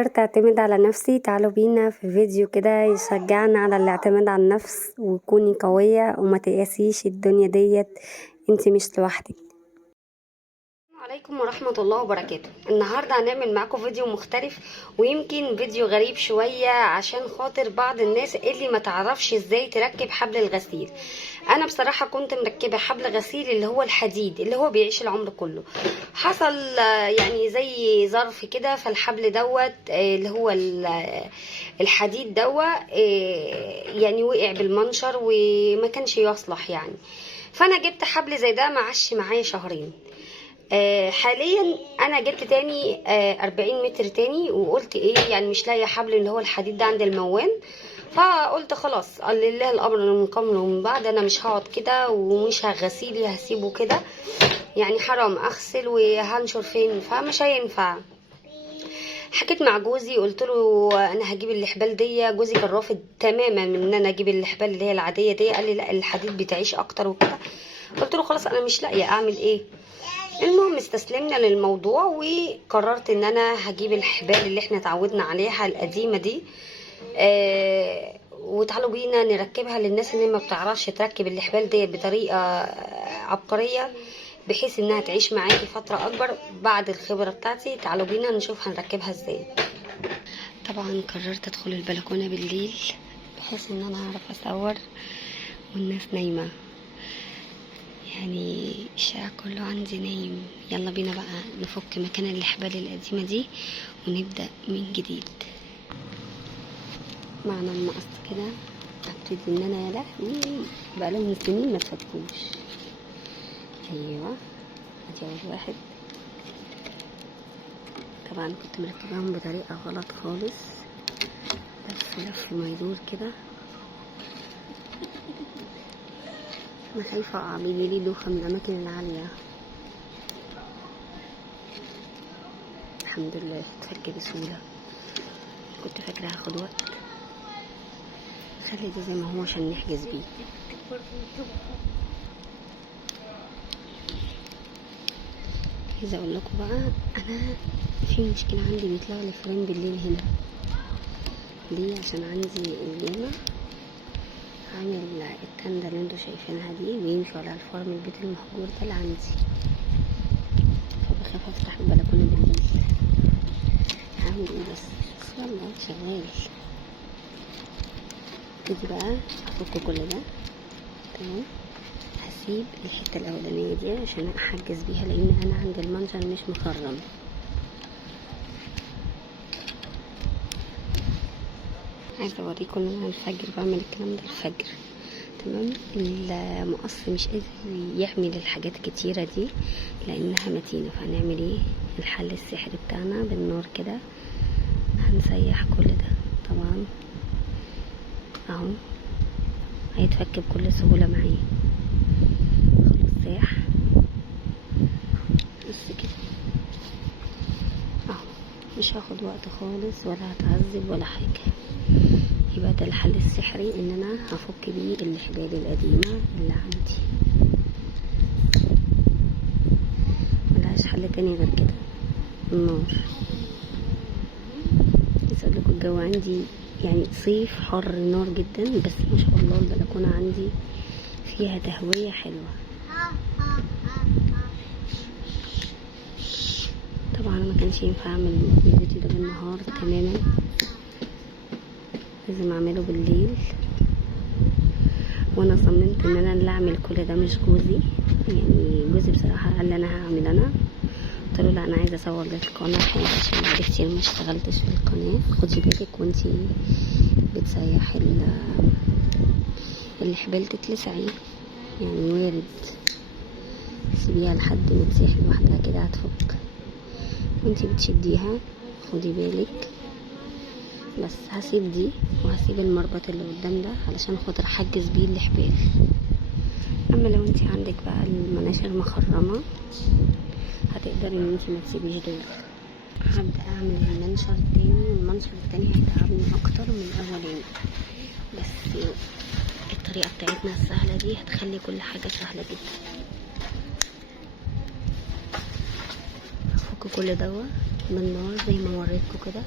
قررت اعتمد على نفسي. تعالوا بينا في فيديو كده يشجعنا على الاعتماد على النفس، وكوني قوية وما تيأسيش، الدنيا ديت انتي مش لوحدك. السلام عليكم ورحمة الله وبركاته. النهاردة هنعمل معاكم فيديو مختلف، ويمكن فيديو غريب شوية عشان خاطر بعض الناس اللي ما تعرفش ازاي تركب حبل الغسيل. انا بصراحة كنت مركبة حبل غسيل اللي هو الحديد اللي هو بيعيش العمر كله. حصل يعني زي ظرف كده، فالحبل دوت اللي هو الحديد دوت يعني وقع بالمنشر وما كانش يصلح يعني. فانا جبت حبل زي ده معش معايا شهرين. حاليا انا جبت تاني 40 متر تاني، وقلت ايه يعني مش لاقيه حبل اللي هو الحديد ده عند الموان. فقلت خلاص لله الامر من قبل ومن بعد، انا مش هقعد كده ومش هغسيلي هسيبه كده، يعني حرام اغسل وهنشر فين، فمش هينفع. حكيت مع جوزي قلت له انا هجيب الحبال دي. جوزي كان رافض تماما من ان انا اجيب الحبال اللي هي العاديه دي، قال لي لا الحديد بتعيش اكتر وكده. قلت له خلاص انا مش لاقيه اعمل ايه. المهم استسلمنا للموضوع وقررت ان انا هجيب الحبال اللي احنا اتعودنا عليها القديمه دي. وتعالوا بينا نركبها للناس اللي ما بتعرفش تركب الحبال دي بطريقه عبقريه، بحيث انها تعيش معاكي فتره اكبر بعد الخبره بتاعتي. تعالوا بينا نشوف هنركبها ازاي. طبعا قررت ادخل البلكونه بالليل بحيث ان انا اعرف اصور والناس نايمه، يعني الشارع كله عندي نايم. يلا بينا بقى نفك مكان الحبال القديمة دي ونبدأ من جديد. معنا المقص كده، ابتدي ان انا يا لهوي بقى لهم سنين ما تفكوش. ايوه ادي اول واحد. طبعا كنت مركباهم بطريقة غلط خالص، لف ما يدور كده. انا خايفة اقع، بيجيلي دوخة من الاماكن العالية. الحمد لله اتفك بسهولة. كنت فاكرة هاخد وقت. خلي ده زي ما هو عشان نحجز بيه. عايزة اقول لكم بقى، انا في مشكلة عندي، بيطلع لي فرين بالليل هنا. ليه؟ عشان عندي الجامع عامل التندة اللي انتوا شايفينها دي، بيمشوا على الفرن البيت المهجور ده اللي عندي، فبخاف افتح البلكونة بالليل. هعمل ايه بس يلا شغال. ابتدي بقى افك كل ده. تمام، هسيب الحتة الاولانية دي عشان احجز بيها، لان انا عند المنجر مش مخرم. عايزة اوريكم ان انا الفجر بعمل الكلام ده الفجر. تمام، المقص مش قادر يحمل الحاجات كتيرة دي لانها متينة، فهنعمل ايه؟ الحل السحري بتاعنا بالنار كده، هنسيح كل ده. طبعا اهو هيتفك بكل سهولة معايا. خلاص ساح بس كده اهو، مش هاخد وقت خالص ولا هتعذب ولا حاجة. يبقى ده الحل السحري ان انا هفك بيه الحبال القديمة اللي عندي. ملهاش حل تاني غير كده، النار. بس اقول لكم الجو عندي يعني صيف حر النار جدا، بس ما شاء الله البلكونه عندي فيها تهويه حلوه. طبعا ما كانش ينفع اعمل الفيديو ده بالنهار تماما، لازم اعمله بالليل. وانا صممت ان انا اللي اعمل كل ده مش جوزي، يعني جوزي بصراحه قال لي انا هعمل انا. قلت له لا انا عايزه اصور للقناه حاجه عشان بقالي كتير ما اشتغلتش في القناه. خدي بالك وانتي بتسيحي الحبال تتلسعي، يعني وارد. سيبيها لحد ما تسيح لوحدها كده هتفك، وانتي بتشديها خدي بالك. بس هسيب دي وهسيب المربط اللي قدام ده علشان خاطر احجز بيه الحبال. اما لو انتي عندك بقى المناشر مخرمه هتقدري ان انتي ما تسيبيش دول. هبدأ اعمل المنشر التاني، والمنشر التاني هيتعبني اكتر من الاولاني، بس الطريقة بتاعتنا السهلة دي هتخلي كل حاجة سهلة جدا. هفك كل دوا بالنار زي ما وريتكم كده.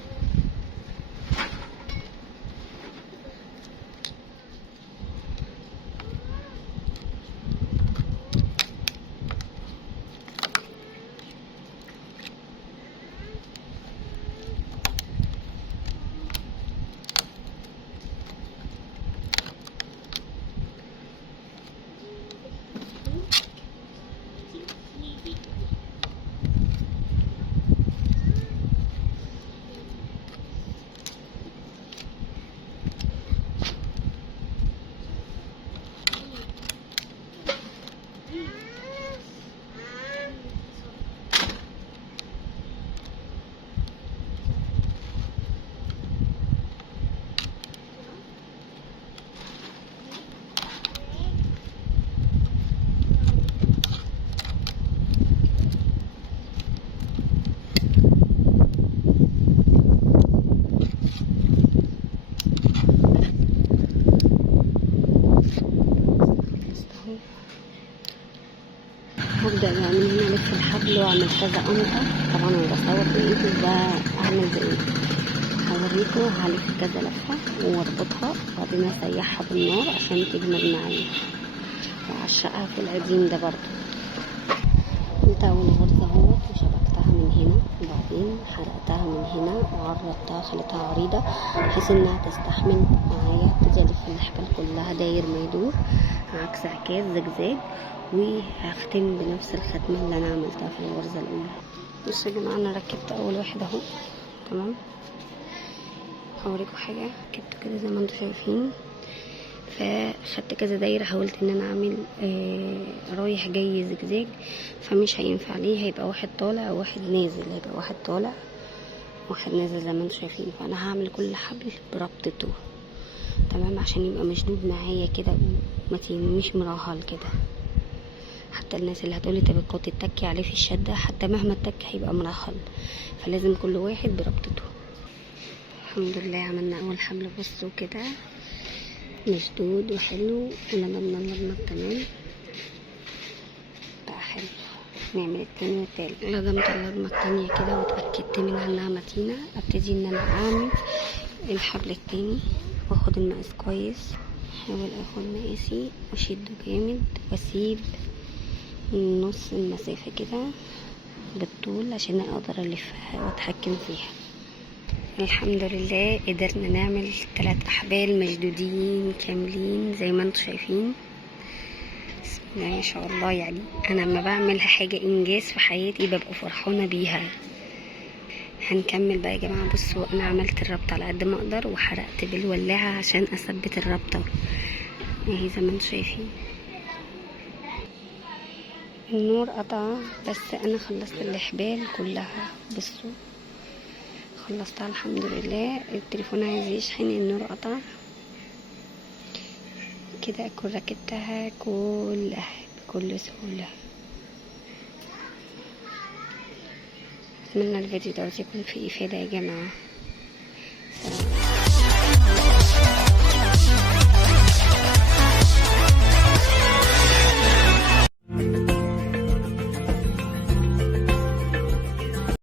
هبدأ بقى من هنا الف الحبل واعمل كذا قمطة. طبعا انا بصور بايدي بعمل بايدي، هوريكم هلف كذا لفة واربطها وبعدين اسيحها بالنار عشان تجمد معايا وعشقها في القديم ده برضو. قلت اول غرزة اهوت وشبكتها من هنا وبعدين حرقتها من هنا وعرضتها خليتها عريضة بحيث انها تستحمل معايا. ابتدي الف الحبال كلها داير ما يدور عكس عكاز زجزاج، وهختم بنفس الختمة اللي انا عملتها في الغرزة الاولى. بصوا يا جماعة انا ركبت اول واحد اهو تمام. هوريكم حاجة ركبته كده زي ما انتم شايفين، فخدت كذا دايره. حاولت ان انا اعمل رايح جاي زجزاج، فمش هينفع ليه، هيبقى واحد طالع وواحد نازل، هيبقى واحد طالع واحد نازل زي ما انتم شايفين. فانا هعمل كل حبل بربطته تمام عشان يبقى مشدود معايا كده مش مرهل كده. حتى الناس اللي هتقولي طب القوط تتكي عليه في الشده، حتى مهما اتك هيبقى مرهل، فلازم كل واحد بربطته. الحمد لله عملنا اول حبل. بصوا كده مشدود وحلو ولضمنا تمام بقى حلو. نعمل التاني والتالت. لضمت اللضمة التانية كده واتأكدت منها انها متينة. ابتدي ان انا اعمل الحبل التاني واخد المقاس كويس، احاول اخد مقاسي واشده جامد واسيب نص المسافة كده بالطول عشان اقدر الفها واتحكم فيها. الحمد لله قدرنا نعمل 3 احبال مشدودين كاملين زي ما انتم شايفين. بسم الله ما شاء الله. يعني انا لما بعمل حاجه انجاز في حياتي ببقى فرحانه بيها. هنكمل بقى يا جماعه. بصوا انا عملت الربطه على قد ما اقدر وحرقت بالولاعه عشان اثبت الربطه اهي زي ما انتم شايفين. النور قطع بس انا خلصت الاحبال كلها. بصوا خلصتها الحمد لله. التليفون عايز يشحن، النور قطع كده. اكون ركبتها كلها بكل سهولة. اتمنى الفيديو ده يكون فيه افادة يا جماعة.